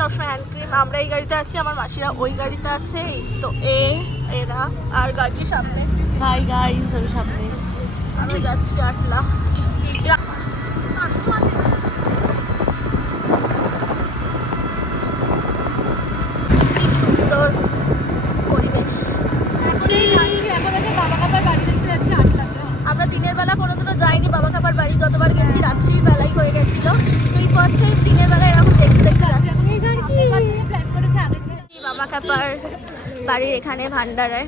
সবসময় hand cream. আমরা এই গাড়িতে আছি, আমার মাসিরা ওই গাড়িতে আছে। তো এরা আর গাড়ির সামনে হাই গাইস, আমি সামনে। আমি যাচ্ছি আটলা। কি সুন্দর পরিবেশ। আমরা দিনের বেলা কোনোদিনও যাইনি বাবা কাপার বাড়ি, যতবার গেছি রাত্রির বেলাই হয়ে গেছিল। তো এই ফার্স্ট টাইম দিনের বেলা এরকম দেখতে দেখতে যাচ্ছি। বাবা কাপার বাড়ির এখানে ভান্ডারায়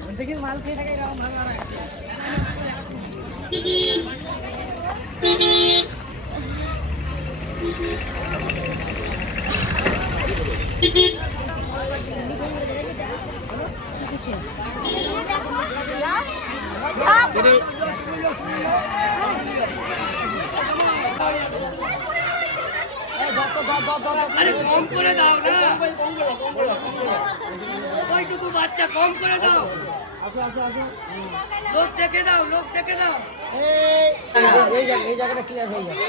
আরে কম করে দাও না, ওইটুকু বাচ্চা কম করে দাও। লোক দেখে দাও, লোক দেখে দাও। এই জায়গাটা ক্লিয়ার হয়ে যাবে।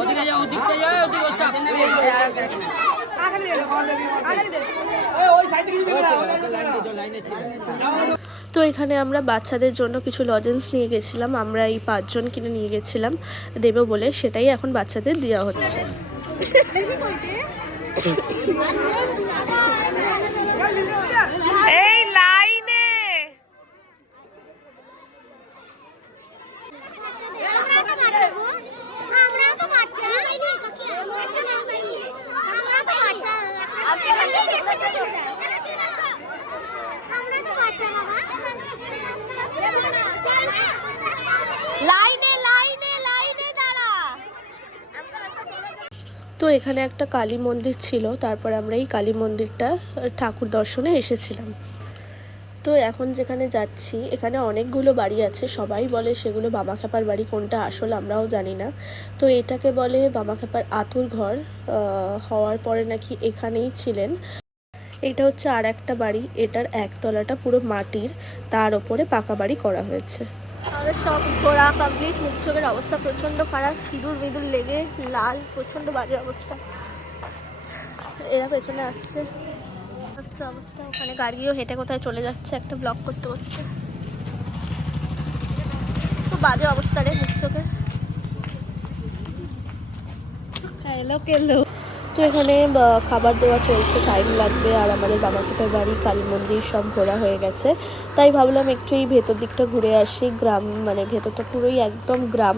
ওদিকে যাও, ওদিকে যাও, ওদিকে চাপ নেবে। তো এখানে আমরা বাচ্চাদের জন্য কিছু লজেন্স নিয়ে গেছিলাম। আমরা এই 5 জন কিনে নিয়ে গেছিলাম দেবে বলে, সেটাই এখন বাচ্চাদের দেওয়া হচ্ছে। এই লাইনে লাইনে লাইনে লাইনে দাঁড়া। তো এখানে একটা কালী মন্দির ছিল, তারপর আমরা এই কালী মন্দিরটা ঠাকুর দর্শনে এসেছিলাম। তো এখন যেখানে যাচ্ছি এখানে অনেকগুলো বাড়ি আছে, সবাই বলে সেগুলো বামাখ্যাপার বাড়ি, কোনটা আসল আমরাও জানি না। তো এটাকে বলে বামাখ্যাপার আতুর ঘর। হওয়ার পরে নাকি এখানেই ছিলেন। এটা হচ্ছে আর একটা বাড়ি, এটার একতলাটা পুরো মাটির, তার ওপরে পাকা বাড়ি করা হয়েছে। আমাদের সব ঘোরা কমপ্লিট। মুখ চোখের অবস্থা প্রচণ্ড খারাপ, সিঁদুর মিঁদুর লেগে লাল, প্রচণ্ড বাজে অবস্থা। এরা পেছনে আসছে, অবস্থা অবস্থা। ওখানে গাড়িও হেঁটে কোথায় চলে যাচ্ছে একটা ব্লক করতে করতে। খুব বাজে অবস্থা রে মুখ চোখে। তো এখানে খাবার দেওয়া চলছে, টাইম লাগবে। আর আমাদের বামাখ্যাপার বাড়ি, কালী মন্দির সব ঘোরা হয়ে গেছে, তাই ভাবলাম একটু এই ভেতর দিকটা ঘুরে আসি। গ্রাম মানে ভেতরটা পুরোই একদম গ্রাম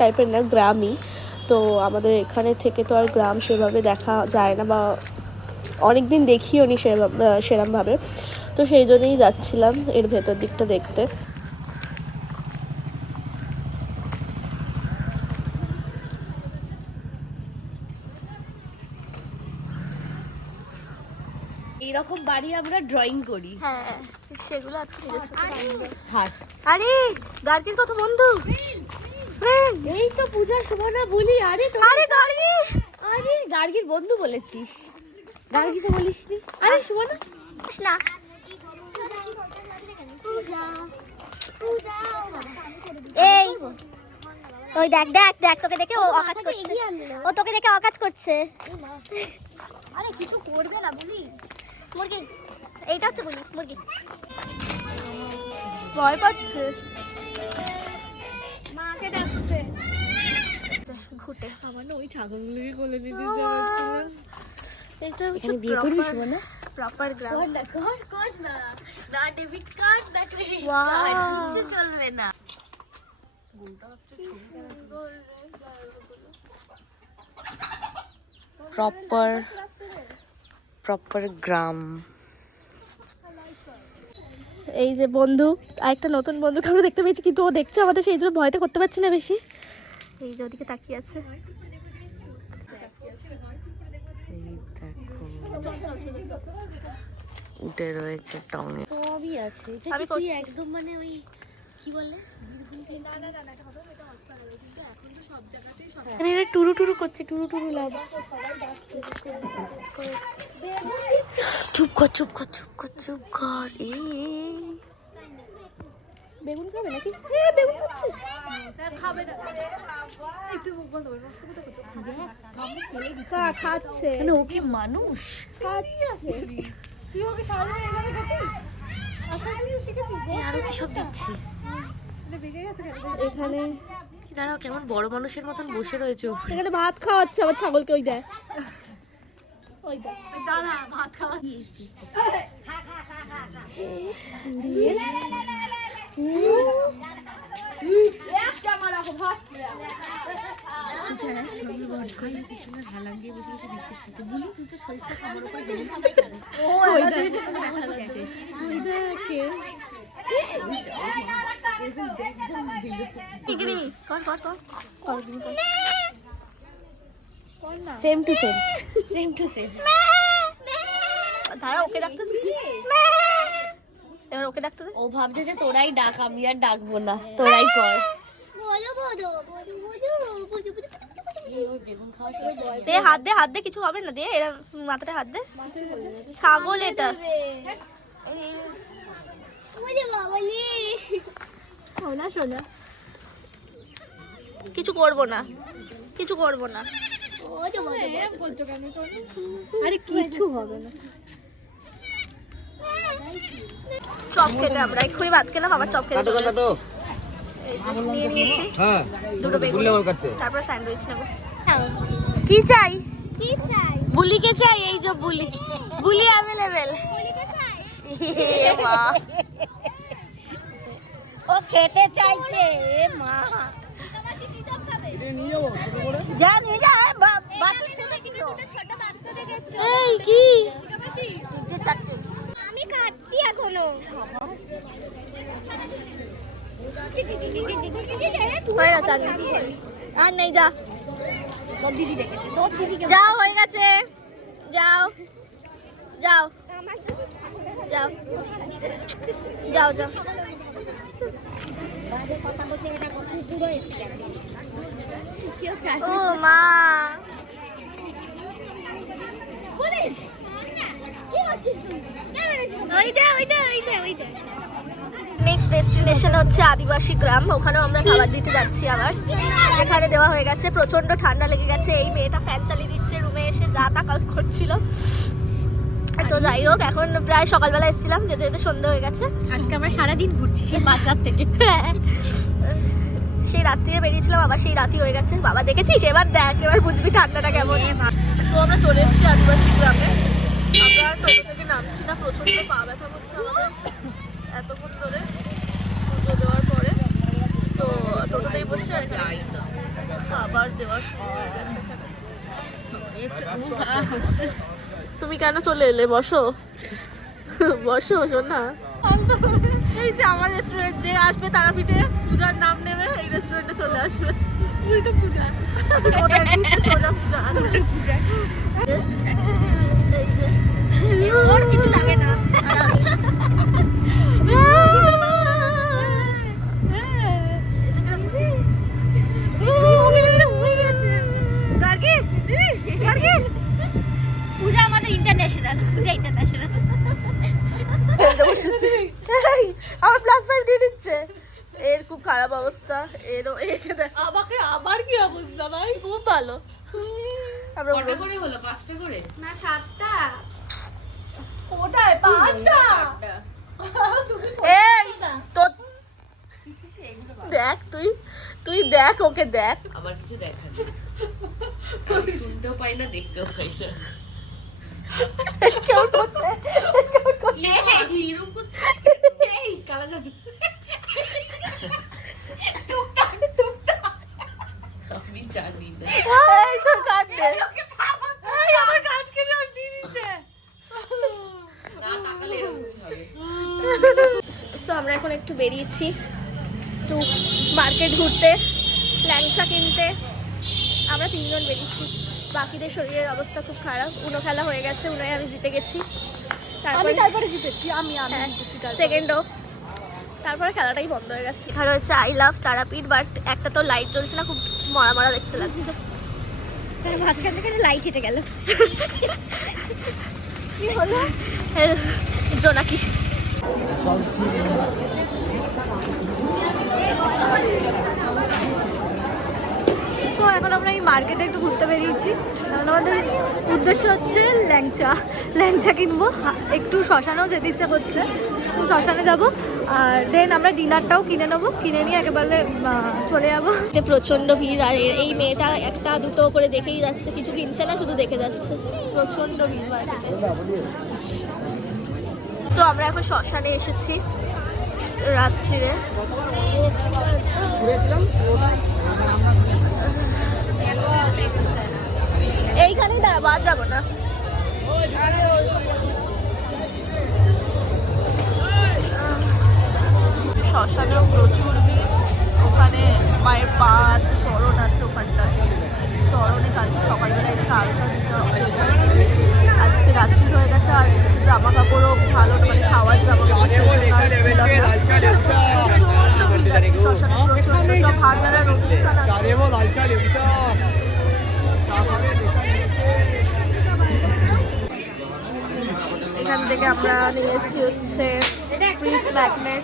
টাইপের না, গ্রামই। তো আমাদের এখানে থেকে তো আর গ্রাম সেভাবে দেখা যায় না, বা অনেক দিন দেখিও নি সেরমভাবে। তো সেই জন্যই যাচ্ছিলাম এর ভেতর দিকটা দেখতে। এইরকম বাড়ি আমরা ড্রয়িং করি। হ্যাঁ, সেগুলো আজকে নিজের চোখে দেখবো। আরে গার্গির কত বন্ধু, ফ্রেন্ড। এই তো পূজার সময় না বলি, আরে গার্গি, আরে গার্গির বন্ধু বলেছিস, গার্গি তো বলিসনি। আরে সুমনা না এই ওই দেখ দেখ দেখ, তোকে দেখে ও অকাজ করছে, ও তোকে দেখে অকাজ করছে। আরে কিছু করবে না বলি, মুরগি এইটা হচ্ছে বলি মুরগি ভয় পাচ্ছে, মাকে ডাকছে ঘুটে। আমার না ওই ঠাকুরগুলোকে কোলে নিতে যাচ্ছিলাম। এটা হচ্ছে বিয়ে করবি সুমনা? প্রপার গ্রাম। কর না, না ডেবিট কার্ড না ক্রেডিট কার্ড কিছু চলবে না। প্রপার গ্রাম। এই যে বন্ধু, আরেকটা নতুন বন্ধুকে আমরা দেখতে পেয়েছি, কিন্তু ও দেখছে আমাদের, সেই জন্য ভয়তে করতে পারছি না বেশি। এই যে ওদিকে তাকিয়ে আছে। উঠে রয়েছে টঙে। সবই আছে আমি করছি। একদম মানে ওই কি বলে এরা টুরু টুরু করছে, টুরু টুরু লাভ। চুপ কর চুপ কর চুপ কর চুপ কর। বেগুন খাবে নাকি? বেগুন খাচ্ছে। খাচ্ছে মানে ও কি মানুষ? খাচ্ছে। তুই ওকে সারাদিন এইভাবে খাতি? আস্তে আস্তে শিখেছিস? আরো কি সব দিচ্ছে এখানে দাঁড়াও, কেমন বড় মানুষের মতন বসে রয়েছে ও। এখানে ভাত খাওয়াচ্ছে আমার ছাগলকে, ওই দেখ। ওই দেখ দাঁড়া, ভাত খাওয়া। Same to same, same to same. দাঁড়া, ওকে ডাকতে দে। এবার ওকে ডাকতে দে। ও ভাবছে যে তোরাই ডাক, আমি আর ডাকবো না, তোরাই কর। বেগুন খাওয়া শেষ হয়ে গেছে। দে হাত দে, হাত দে, কিছু হবে না। দে এরা মাথাটা হাত দে। ছাগল এটা। সোনা সোনা, কিছু করবো না, কিছু করবো না। আরে কিছু হবে না। চপ খেতে আমরা এক্ষুনি ভাত খেলাম, আবার চপ খেতে কাটো চলে কাটো। এসেছি। এই যে নিয়ে নিয়েছি হ্যাঁ, দুটো বেগুন, গুল্লে মাল কাটতে। তারপর স্যান্ডউইচ নেবো। কি চাই? বুলিকে চাই, এই যে বুলি, বুলি অ্যাভেলেবেল। ও খেতে চাইছে মা। যা নিয়ে যা, বাটি তুলেছি তো। এই কি আমি খাচ্ছি এখনো। হয়ে গেছে আজ আর নেই, যা দিদি দেখেছে, যাও, হয়ে গেছে, যাও যাও যাও যাও যাও। ও মা, নেক্সট ডেস্টিনেশন হচ্ছে আদিবাসী গ্রাম, ওখানেও আমরা খাবার দিতে যাচ্ছি আবার। এখানে দেওয়া হয়ে গেছে, প্রচন্ড ঠান্ডা লেগে গেছে। এই মেয়েটা ফ্যান চালিয়ে দিচ্ছে, রুমে এসে যা তা কাজ করছিল। তো যাই হোক, এখন প্রায় সকালবেলা এসেছিলাম, যেতে যেতে সন্ধ্যে হয়ে গেছে। আজকে আমরা সারাদিন ঘুরছি, সেই মাঝরাত থেকে। সেই রাত্রিরে বেরিয়েছিলাম, আবার সেই রাতই হয়ে গেছে। বাবা দেখেছিস, এবার দেখ, এবার বুঝবি ঠান্ডাটা কেমন। তো আমরা চলে এসেছি আদিবাসী গ্রামে। আমরা টোটো থেকে নামছি না, প্রচন্ড পা ব্যথা করছে আমাদের এতক্ষণ ধরে পুজো দেওয়ার পরে। তো টোটোতেই বসে খাবার দেওয়া শুরু হয়ে গেছে এখানে। তুমি কেন চলে এলে? বসো বসো শোনা। এই যে আমার রেস্টুরেন্ট, যে আসবে তারাপীঠে পূজার নাম নেবে, এই রেস্টুরেন্টে চলে আসবে। উল্টো পূজা, সোজা পূজা। ওর কিছু লাগে না। পূজা আমাদের ইন্টারন্যাশনাল, পূজা ইন্টারন্যাশনাল। আমার +5 দিয়ে দিচ্ছে। এর খুব খারাপ অবস্থা। এরও একে দেখ, আমাকে আবার কি অবস্থা ভাই, খুব ভালো। আমরা কটা করে হলো? 5টা করে না 7টা। ওটাই 5টা। এই তো দেখ, তুই দেখ, ওকে দেখ। আবার কিছু দেখা নেই। আমি শুনতেও পাই না, দেখতেও পাই না। কেমন করছে? এরকম করছিস? এই কালা জাদু। আমি জানি না। এই তোর কাট দে। এই আমার কাট কেটে দিয়ে দিচ্ছে। না তাকালে এরকম হবে। এখন একটু বেরিয়েছি একটু মার্কেট ঘুরতে, ল্যাংচা কিনতে। আমরা 3 জন বেরিয়েছি, বাকিদের শরীরের অবস্থা খুব খারাপ। উনো খেলা হয়ে গেছে, উনোয় আমি জিতে গেছি। তারপরে জিতেছি আমি সেকেন্ডও। তারপরে খেলাটাই বন্ধ হয়ে গেছে। এখানে হচ্ছে আই লাভ তারাপীঠ, বাট একটা তো লাইট জ্বলছে না, খুব মরা মরা দেখতে লাগছে। মাঝখান থেকে লাইট হেঁটে গেল, কি হলো জোনাকি। তো এখন আমরা এই মার্কেটে একটু ঘুরতে বেরিয়েছি, কারণ আমাদের উদ্দেশ্য হচ্ছে ল্যাংচা কিনবো। একটু শ্মশানেও যেতে ইচ্ছা করছে, তো শ্মশানে যাবো। আর দেন আমরা ডিনারটাও কিনে নেবো, কিনে নিয়ে একেবারে চলে যাবো। প্রচন্ড ভিড়, আর এই মেয়েটা একটা দুটো করে দেখেই যাচ্ছে, কিছু কিনছে না, শুধু দেখে যাচ্ছে। প্রচন্ড ভিড় মার্কেটে। তো আমরা এখন শ্মশানে এসেছি রাত্রিরে। এইখানেই দাঁড়া, বাদ যাবো না। শ্মশানেও প্রচুর ভিড়। ওখানে মায়ের পা আছে, চরণ আছে ওখানটায়। চরণে কালকে সকালবেলা এসে আলতা দিতে হবে। আজকে রাত্রি হয়ে গেছে, আর জামা কাপড়ও ভালো, মানে খাওয়ার জামা কাপড় শ্মশানে প্রচন্ড সব ভান্ডারের অনুষ্ঠান আছে। এখান থেকে আমরা নিয়েছি হচ্ছে ফ্রিজ ম্যাগনেট।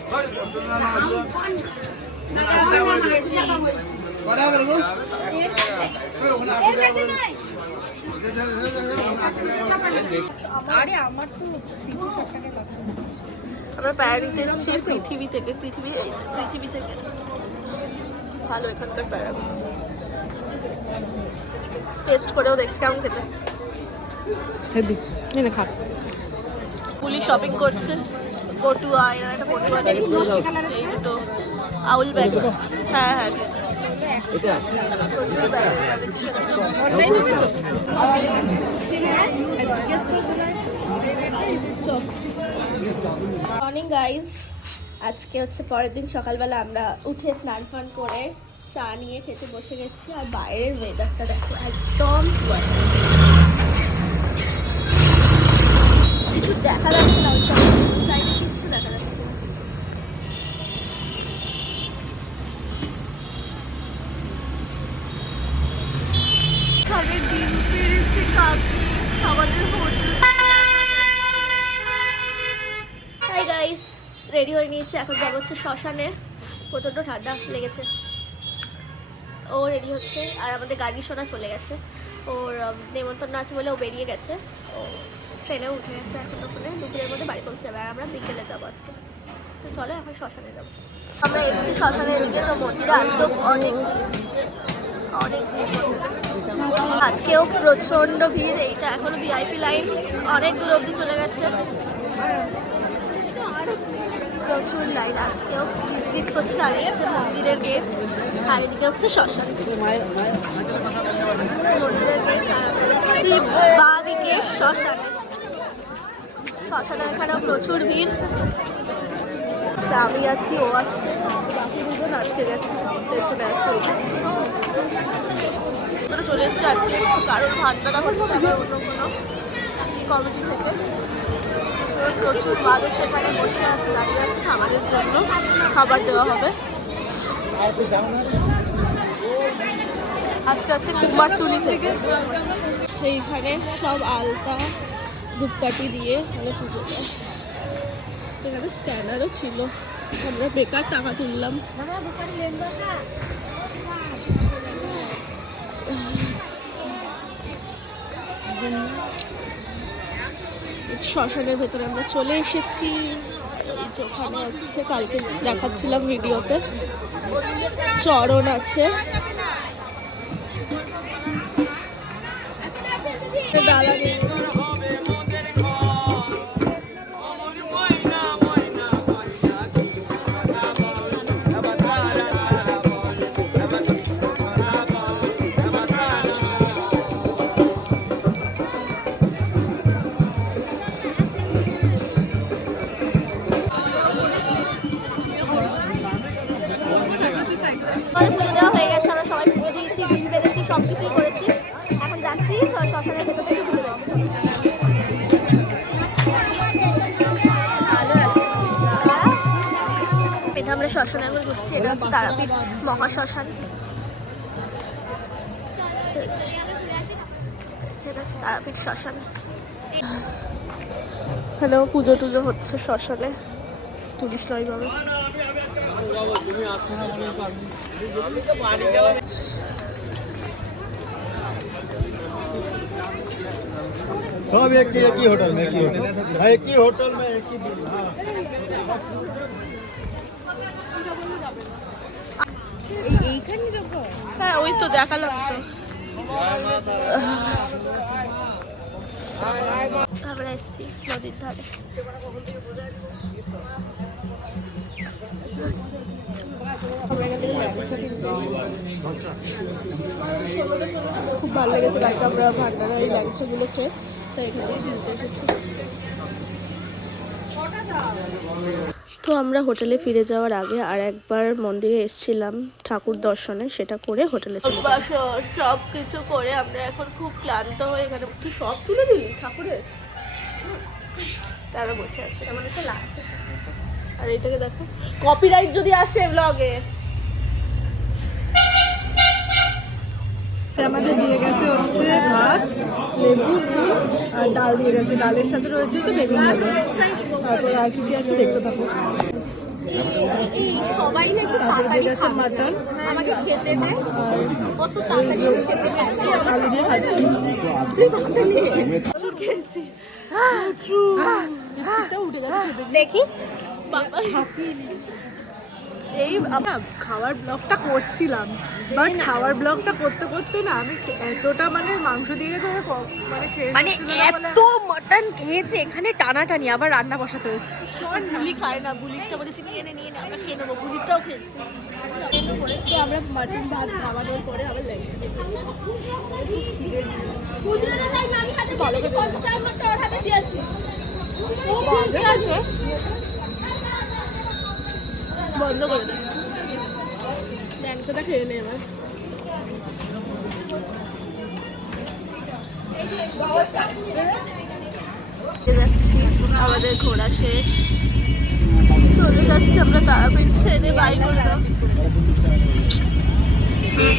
আমরা প্যারাডিতে এসেছি পৃথিবী থেকে। পৃথিবী থেকে ভালো এখানকার প্যারা। টেস্ট করেও দেখছি কেমন খেতে। পুলিশ শপিং করছে। পটুয়া, এরা একটা পটুয়া নিয়েছে। এই দুটো আউল ব্যাগ। হ্যাঁ হ্যাঁ, প্রচুর ব্যাগের কালেকশন। মর্নিং গাইজ, আজকে হচ্ছে পরের দিন সকালবেলা আমরা উঠে স্নান ফান করে চা নিয়ে খেতে বসে গেছি। আর বাইরের ওয়েদারটা দেখো, একদম কিছু দেখা যাচ্ছে না, ওই সাইডে কিচ্ছু দেখা যাচ্ছে না। খাবার ডিম পেরেছে কাকি আমাদের হোটেল। হাই গাইস, রেডি হয়ে নিয়েছি, এখন যাবো হচ্ছে শ্মশানে। প্রচণ্ড ঠান্ডা লেগেছে। ও রেডি হচ্ছে, আর আমাদের গাড়ি সোনা চলে গেছে। ওর নেমন্তন্ন আছে বলে ও বেরিয়ে গেছে। ও ট্রেনে উঠে গেছে, এখন তখন দুপুরের মধ্যে বাড়ি পৌঁছে যাবে। আর আমরা বিকেলে যাবো আজকে। তো চলো এখন শ্মশানে যাবো। আমরা এসেছি শ্মশানের দিকে। তো মন্দিরে আজকেও অনেক আজকেও প্রচণ্ড ভিড়। এইটা এখনো ভিআইপি লাইন, অনেক দূর অবধি চলে গেছে। প্রচুর লাইন আজকেও, গিজগিজ করছে। আর হচ্ছে মন্দিরের গেট, আর এদিকে হচ্ছে শ্মশান। মন্দিরের গেট, আর আমরা যাচ্ছি বাঁ দিকে শ্মশানে। শ্মশানে এখানেও প্রচুর ভিড়। আমি আছি, ও আছে, বাকি দুজন আটকে গেছে, পেছনে আছে। চলে এসছে আজকে, কারোর ভান্ডারা হচ্ছে আবার অন্য কোনো কমিটি থেকে। প্রচুর মানুষ সেখানে বসে আছে, দাঁড়িয়ে আছে আমাদের জন্য খাবার দেওয়া হবে। আজকে আছে কুমারটুলি থেকে। এইখানে সব আলতা ধূপকাঠি দিয়ে মানে পুজো দেয়। এখানে স্ক্যানারও ছিল, আমরা বেকার টাকা তুললাম। শ্মশানের ভেতরে আমরা চলে এসেছি। এই যে ওখানে হচ্ছে কালকে দেখাচ্ছিলাম ভিডিওতে, চরণ আছে। দাদা শ্মশানে এখন ঘুরছি। এটা হচ্ছে তারাপীঠ মহাশ্মশান। সেটা হচ্ছে তারাপীঠ শ্মশান। হ্যালো, পুজো টুজো হচ্ছে শ্মশানে, তুলিস নয় বাবা। सब एक ही होटल में, एक ही होटल में एक ही बिल। हाँ হ্যাঁ ওই তো দেখালাম তো। আমরা এসছি নদীর ধারে। খুব ভালো লেগেছে কালকে আমরা ভান্ডারা এই ল্যাংচাগুলো খেয়ে, তাই এখানেই কিনতে এসেছি। তো আমরা হোটেলে ফিরে যাওয়ার আগে আর একবার মন্দিরে এসেছিলাম ঠাকুর দর্শনে, সেটা করে হোটেলে চলে যাব। সব কিছু করে আমরা এখন খুব ক্লান্ত হয়ে এখানে তুই সব তুলে দিলি ঠাকুরের, তারা বসে আছে। আমার একটা লাগছে। আর এইটাকে দেখো, কপিরাইট যদি আসে ব্লগে। আমাদের দিয়ে গেছে হচ্ছে ভাত, লেবু, ফুল আর ডাল দিয়ে গেছে। ডালের সাথে রয়েছে হচ্ছে বেগুন ভাজা। তারপর আর কি কি আছে দেখতে থাকো। তারপরে দিয়ে গেছে মাটন, আলু দিয়ে খাচ্ছি। দেখি এই আমরা খাওয়ার ব্লগটা করছিলাম, বাট খাওয়ার ব্লগটা করতে করতে না আমি এতটা মানে মাংস দিয়ে গেছে মানে শেষ মানে হচ্ছিল না বলে এত মটন খেয়েছে এখানে টানাটানি, আবার রান্না বসাতে হয়েছে। বুলি খায় না, বুলিরটা বলেছি নিয়ে নে আমরা খেয়ে নেবো, বুলিরটাও খেয়েছি। আমরা মটন ভাত খাওয়ানোর পরে আবার লেগেছে বন্ধ করে দেয়। ল্যাংচাটা খেয়ে নে এবার। যাচ্ছি, আমাদের ঘোরা শেষ, চলে যাচ্ছি আমরা তারাপীঠ ছেড়ে। বাই করে দাও,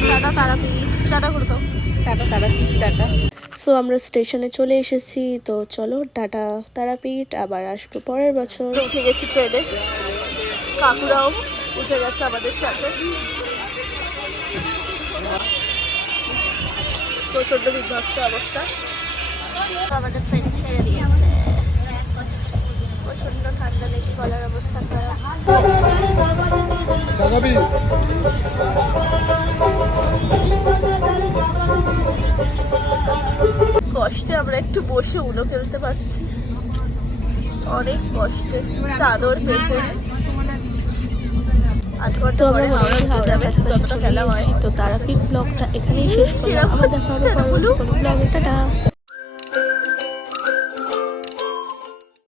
টাটা তারাপীঠ, টাটা করে দাও, টাটা তারাপীঠ, টাটা। সো আমরা স্টেশনে চলে এসেছি, তো চলো টাটা তারাপীঠ, আবার আসবো পরের বছর। উঠে গেছি ট্রেনে, কাকুরাও উঠে গেছে আমাদের সাথে। প্রচন্ড বিধ্বস্ত অবস্থা, আমাদের ট্রেন ছেড়ে দিয়েছে। প্রচন্ড ঠান্ডা, দেখি গলার অবস্থা খারাপ। কষ্টে আমরা একটু বসে উনো খেলতে পারছি, অনেক কষ্টে, চাদর পেতে। তো তারাপীঠ ব্লগটা এখানেই শেষ করলাম। আমার দেখা হবে পরবর্তী কোনো ব্লগে। টাটা।